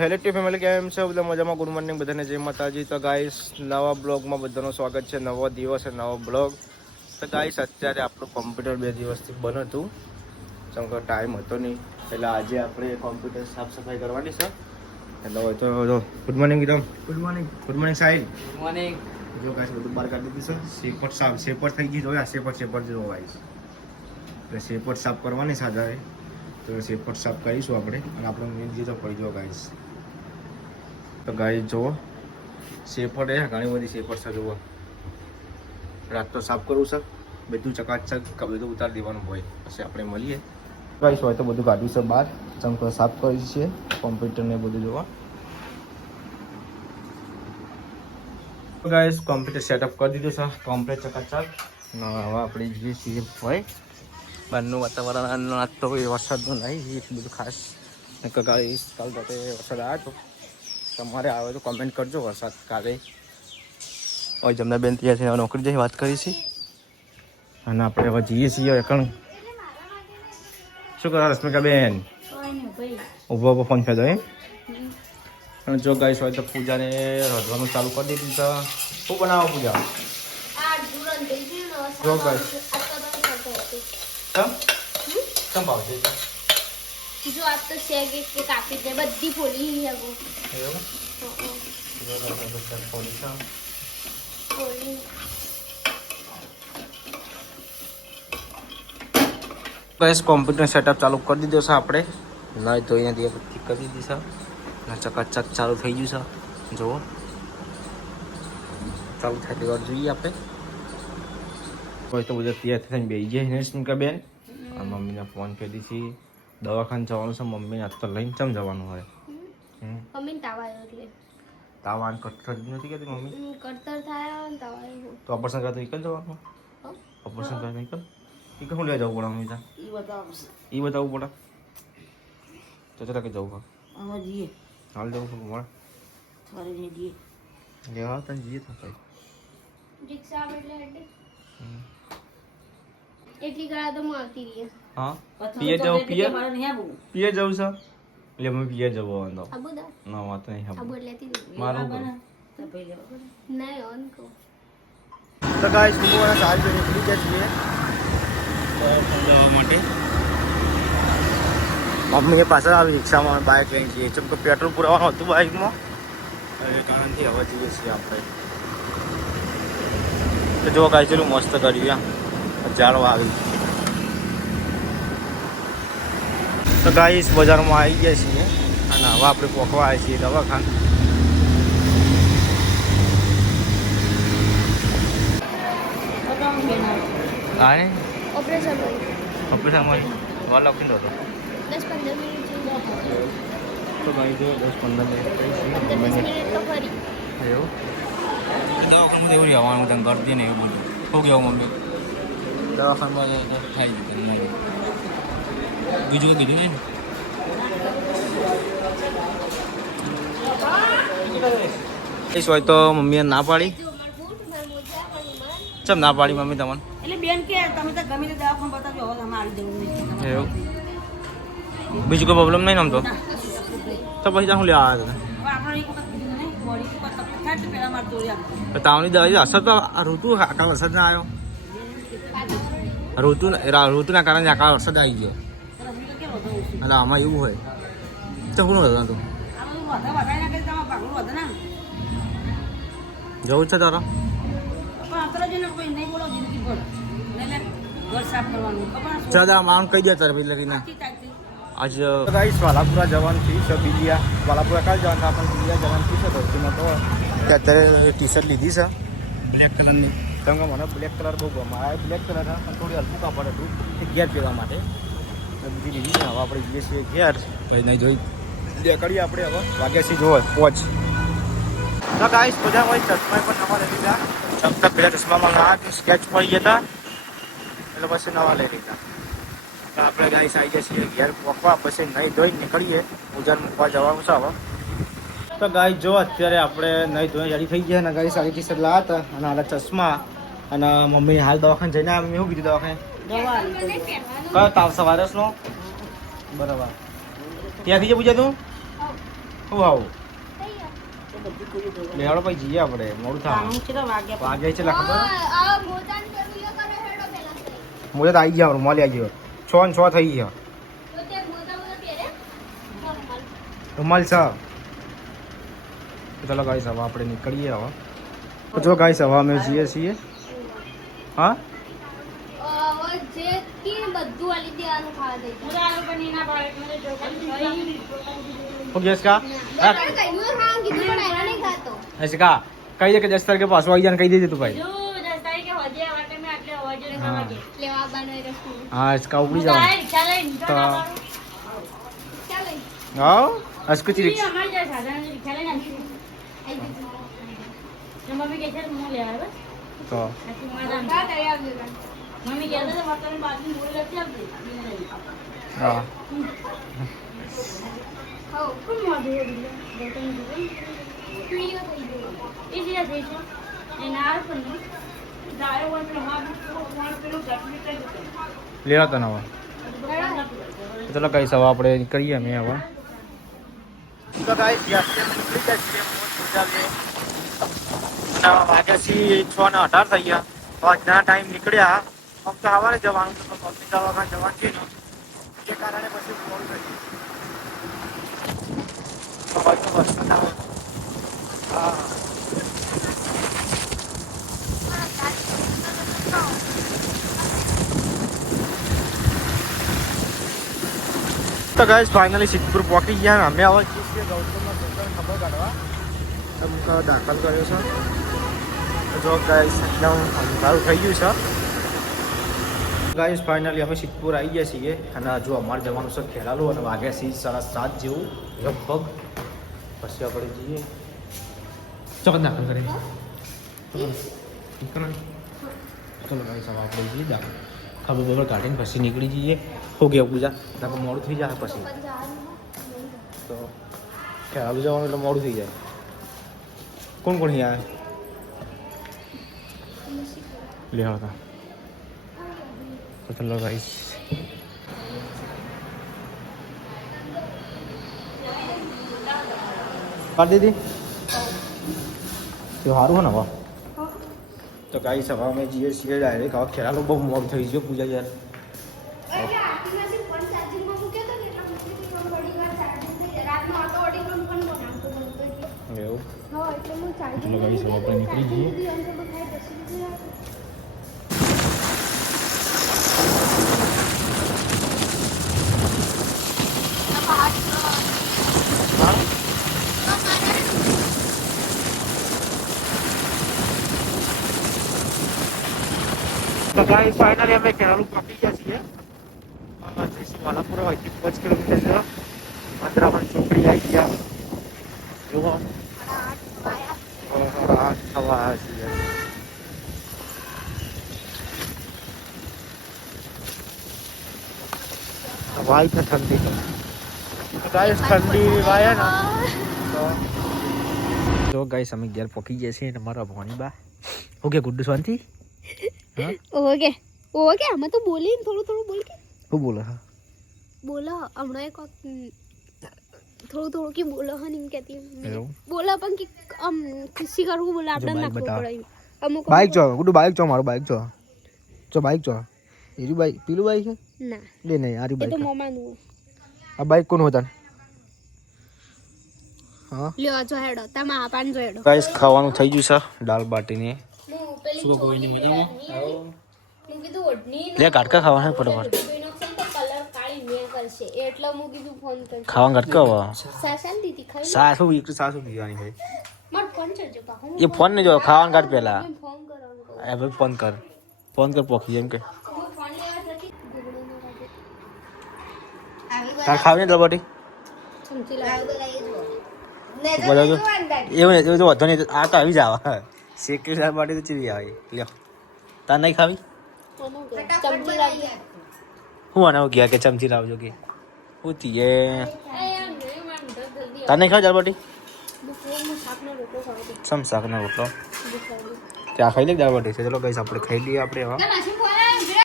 Hello T family, કેમ છે બધા? મજામાં? ગુડ મોર્નિંગ બધાને, જય માતાજી. તો ગાઈસ, નવા બ્લોગમાં બધાનું સ્વાગત છે. નવો દિવસ નવો બ્લોગ. તો ગાઈસ, અત્યારે આપણું કોમ્પ્યુટર 2 દિવસથી બંધ હતું, જેમ કે ટાઈમ હતો નહીં. એટલે આજે આપણે કોમ્પ્યુટર સાફ સફાઈ કરવાની છે. એટલે હોય તો good morning Viram. Good morning. Good morning Sahil. Good morning. જો ગાઈસ, બધું બહાર કાઢી દીધું છે. શેપટ થઈ ગઈ. જો આ શેપટ જો ગાઈસ, એટલે શેપટ સાફ કરવાની સાથે તો શેપટ સાફ કરીશું આપણે. અને આપણે મેન જે તો પડી જો ગાઈસ. તો ગાઈસ જુઓ, શેપટ એ ઘણી બધી શેપટ છે. જુઓ, રાત તો સાફ કરવું છે, બધું ચકાચક બધું ઉતારી દેવાનું હોય. પછી આપણે મળીએ ગાઈસ. હોય તો બધું કાઢ્યું છે બહાર, ચમકો સાફ કરી છીએ કોમ્પ્યુટરને બધું. જોવા ગાઈસ, કોમ્પ્યુટર સેટઅપ કરી દીધું છે કમ્પ્લીટ ચકાચક. હવે આપણે જે છીએ હોય બહારનું વાતાવરણ. આજ તો કોઈ વરસાદનું નહીં એટલું બધું ખાસ. ગાઈસ, કાલ રાતે વરસાદ આવ્યો હતો. તમારે આવે તો કોમેન્ટ કરજો વરસાદ કાલે. હવે જમનાબેન ત્યાં છે, નોકરી જઈ વાત કરી છે. અને આપણે હવે જઈએ છીએ એકણ. શું કરો રશ્મિકાબેન? ઊભો ઊભો ફોન ફેદો એમ. અને જો ગાઈસ હોય તો પૂજાને રોધવાનું ચાલુ કરી દીધું છે. શું બનાવો પૂજા? જો ગાઈસ, કેમ ભાવ છે? જો આ તો શેગ કે કાપી દે બધી ફોલી હગો. એવું? ફોલી ગાઈસ, કોમ્પ્યુટર સેટઅપ ચાલુ કરી દીધો છે આપણે. ના તો અહીંયાથી બધી કરી દીધી છે. અને ચકાચક ચાલુ થઈ ગયું છે. જુઓ, ચાલુ થાય તે વાર જોઈએ આપણે. કોઈ તો બધા તૈયાર થઈને બેસી જાય ને બેન. અને મમ્મીને ફોન કરી દીધી. દવાખાને જવાનું છે મમ્મીને. આજ તો લઈને ચમ જવાનું હોય? મમ્મી તાવ આવ્યો એટલે તાવ આન કટકટ નથી કહેતી મમ્મી? કડતર થાય ને તાવ આવ્યો. તો ઓપરેશન કરતો એક જ જવાનું? ઓપરેશન કરતો એક જ? એ શું લઈ જવું પડે મમ્મી? ત્યાં એ બતાવવું પડે. તો ચલા કે જવું હા હાલ જવું પડે લેવા તને જઈએ તો કઈ રિક્ષા આવે એટલે હેડે એટલી ગળા તો હું આવતી રહી. હા પિયર જવું. પિયર જવું છે એટલે અમે પિયર જવું વાંધો અબુદા ના વાત નહીં. અબુ લેતી મારું કરું નહીં ઓન કો. તો ગાઈસ, બુવાના ચાર્જ પર નીકળી ગયા છીએ જવા માટે. મમ્મી એ પાછળ આવી રિક્ષામાં બાઇક લઈને જઈએ. ચમ કે પેટ્રોલ પુરાવાનું હતું બાઇકમાં, એ કારણથી હવે જઈએ છીએ આપણે. તો જો ગાઈસ, ચેલું મસ્ત કર્યું જાળવા આવી. તો ગાઈસ, બજારમાં આવી ગયા છીએ અને હવે આપણે પહોંચવા આવ્યા છીએ દવાખાને. હા ને ઓપરેશન ઓપરેશનમાં વાર લખીને હતો. 10-15 મિનિટ જેવું. તો ગાઈસ, 10-15 મિનિટ થઈ છે. 15-20 મિનિટ તો ખરી. એવું દવાખાનું એવું રહેવાનું તને કરતી ને એવું બધું. શું કહેવું મમ્મી? દવાખાનમાં થાય છે તને બીજું કંઈ કીધું છે ને? હોય તો મમ્મીએ ના પાડી. ચમ ના પાડી મમ્મી તમને? એટલે બેન કે તમે તો ગમે તે દવાખાને બતાવજો, હવે અમે આવી જવું નહીં. એવું બીજું કોઈ પ્રોબ્લેમ નહીં આમ તો પછી ત્યાં હું લેવા આવ્યા હવે આપણે એક વખત કીધું નહીં, બોડી ઉપર તકલીફ થાય તો પહેલાં મારે દોરી આપજો. હતા તાવની દવા અસર તો આ ઋતુ આકાળ વરસાદ ના આવ્યો. ઋતુના કારણે આકાળ વરસાદ આવી ગયો. રસી કેમ વધુ ઓછું એટલે આમાં એવું હોય તો કોણ હતું? આ બધું વધારે ના કરી તમારે ભાગવું વધે ના. જવું છે તારા? પણ અત્યારે જઈને કોઈ નહીં બોલો જિંદગી ભર એટલે ઘર સાફ કરવાનું ખબર ચાદા માંગ કહી દે તારે પેલા રીના. આજ ગાઈસ, વાલાપુરા જવાનું છે બીજીયા. વાલાપુરા કાલ જવાનું આપણે બીજીયા જવાનું છે. ધરતીમાં તો અત્યારે ટી શર્ટ લીધી છે બ્લેક કલરની. કેમ કે મને બ્લેક કલર બહુ ગમે. આ બ્લેક કલર પણ થોડી હલકું કાપડ હતું એ ઘેર પહેરવા માટે. બીજી લીધી છે. હવે આપણે જઈએ છીએ ઘેર. પછી નહીં જોઈ કરીએ આપણે. હવે વાગ્યા છીએ જોવો પહોંચ. તો ગાઈસ, બધા હોય ચશ્મા પણ નવા લઈ લીધા. ચમતા પેલા ચશ્મામાં ના સ્કેચ પડી ગયા એટલે પછી નવા લઈ લીધા. તો આપણે ગાઈસ આવી ગયા છીએ ઘેર પહોંચવા. પછી નહીં ધોઈ નીકળીએ ઉજાર મૂકવા જવાનું છે હવે. તો ગાઈસ, જો અત્યારે આપણે નહીં ધોઈ રેડી થઈ ગયા. અને ગાઈસ સારી ટી શર્ટ લાવ્યા હતા અને હાલ ચશ્મા. અને મમ્મી હાલ દવાખાને જઈને મમ્મી શું કીધું દવાખાને? કયો તાવ છે? વાયરસનો? બરાબર. ત્યાંથી જે પૂછ્યા તું? શું આવું થઈ ગયા. લેવાડો પછી જઈએ આપણે મોડું થાય આનું કેટલા વાગ્યા વાગે છે ખબર આ મોજાન પેલું એ કરે હેડો પેલા થઈ. મોજે તો આવી ગયા રૂમાલી આવી ગયો 6 ને 6 થઈ ગયા તો તે મોજા મોજા પહેરે નોર્મલ. રૂમાલ છે તો ચાલો ગાઈસ હવે આપણે નીકળીએ હવે તો જો ગાઈસ હવે અમે જઈએ છીએ હા હવે જે કે બધું આલી દેવાનું ખાવા દે. હું આલુ પણ ના પાડે મને જો હું ગેસ કા મેં પણ કીધું હા કીધું પણ એના નહીં ખાતો. ऐसे का કહી દે કે 10 તારીખે પાછું આવી જાય કહી દેજે તું ભાઈ જો 10 તારીખે હોજે વાટે મે આટલે હોજે ને ખાવા દે લેવા આવવાનો એ રસ્તો. હા इसका ઉપડી જાવ ચાલે તો ચાલે હા અસ્કુ ઈ ચીરી અમાર જે સાધન ચાલે ને આઈ જજો. મમ્મી કે છે હું લે આવે તો આથી મારા હા તૈયાર આવજો. મમ્મી કહે છે વાટવાની બાજુ મોર લેતી આવજે હા હો કોણ મોઢું ઓડી ગોતન ગોતન પીળીઓ થઈ ગયો. એ જે છે એ નાર પણ દાયો વન પ્રમાણ કોણ પેલું ગટલી કઈ દે લેવા તને હવે ચલો ગાઈસ હવે આપણે નીકળીએ અમે હવે તો ગાઈસ યસ નીકળી ગયા છીએ વાગ્યા છીએ 6:18 થઈ ગયા તો આજના ટાઈમ નીકળ્યા આમ તો સવારે જવાનું તો મમ્મી દવાખાને જવાનું છે ને જે કારણે પછી મોડું થઈ ગયું હા તો ગાઈસ ફાઇનલી સિદ્ધપુર પહોંચી ગયા ને અમે હવે છીએ ગૌતમના છોકરાને ખબર કાઢવા અમુક દાખલ કર્યો છે તો જો ગાઈસ એકદમ સારું થઈ ગયું છે ગાઈસ ફાઇનલી અમે સિદ્ધપુર આવી ગયા છીએ અને હજુ અમારે જવાનું છે ખેરાલુ અને વાગ્યા છીએ 7:30 જેવું લગભગ પછી આપણે જઈએ ચોક દાખલ કરી ચલો ગાઈસ હવે આપણે જઈએ દાખલ ખબર બબર કાઢીને પછી નીકળી જઈએ હો ગયા પૂજા તારે મોડું થઈ જાય પછી તો ખ્યાલ જવાનું એટલે મોડું થઈ જાય કોણ કોણ અહીંયા લે હતા તો ચલો ગાઈસ કાઢી દીધી તો સારું હે ને હવે તો ગાઈસ હવે અમે જઈએ છીએ ડાયરેક્ટ હવે ખેરાલો બહુ મોડું થઈ ગયું પૂજા યાર એટલે આરતીમાંથી ફોન ચાર્જિંગમાં મૂક્યો હતો ને એટલા મૂકી દીધો થોડી વાર ચાર્જિંગ થઈ જાય. રાતનો ઓટો ઓડિકોન પણ બનાવતો હતો એટલે. એવું હા એટલે હું ચાર્જિંગ ચલો ગાઈસ હવે આપણે નીકળી જઈએ તો ગાઈસ ફાઇનલી અમે ખેરાલુ પહોંચી ગયા છીએ વાલાપુરા અહીંથી 5 કિલોમીટર છે મંદરામાં ચોકડી આવી ગયા જોવો થવા છીએ વાય તો ઠંડી તો ગાઈસ ઠંડી વાય ને તો જો ગાઈસ અમે ઘેર પહોંચી ગયા છીએ અને મારા ભોણીબા ઓકે ગુડ્ડુ શાંતિ હા ઓકે આમાં તો બોલી થોડું બોલ કે શું બોલે હા બોલા હમણાં એક થોડું કે બોલો હા એમ કહેતી એવું બોલા પણ કે આમ ખુશી કરવું બોલા આપણે જો નાખવું બતાવો. પડે અમુક બાઈક જો ગુડ્ડુ બાઈક જો મારું બાઈક જો બાઈક જો એરી બાઈક પીલું બાઈક છે ના લે નહીં આરી એ તો બાઈક મોમાનું આ બાઈક કોણ હોતા હા લ્યો જો હેડો તમા પાન જો હેડો ગાઈસ ખાવાનું થઈ ગયું છે દાળ બાટીને હું પેલી શું કોઈની મજામાં હું કીધું ઓઢની લે ગાટકા ખાવાના ફટાફટ કોઈનો છે તો કલર કાળી મેં કરશે એટલે હું કીધું ફોન કર ખાવા ગાટકા હવે સાસાન દીદી ખાઈ સાસુ એક સાસુ પીવાની હોય મત ફોન કરજો પાહો એ ફોન ને જો ખાવાનું કાઢ પેલા ફોન કરવાનું કહું. એ ભાઈ ફોન કર પોખી એમ કે હું ફોન લેવા નથી ગુગળોનો કાઢે તાર ખાવી ને દબાટી ચમચી લાવ બોલો તો એવું તો વધો નહીં આ તો આવી જ આવે શેકેલી દાળ બાટી તો ચીવી આવે લ્યો તાર નહીં ખાવી ચમચી લાવી હું આને ગયા કે ચમચી લાવજો કે હું તીએ તાર નહીં ખાવ દાળ બાટી સમ શાકનો રોટલો ત્યાં ખાઈ લે દાળ બાટી છે ચલો ગઈશ આપણે ખાઈ લઈએ આપણે હવે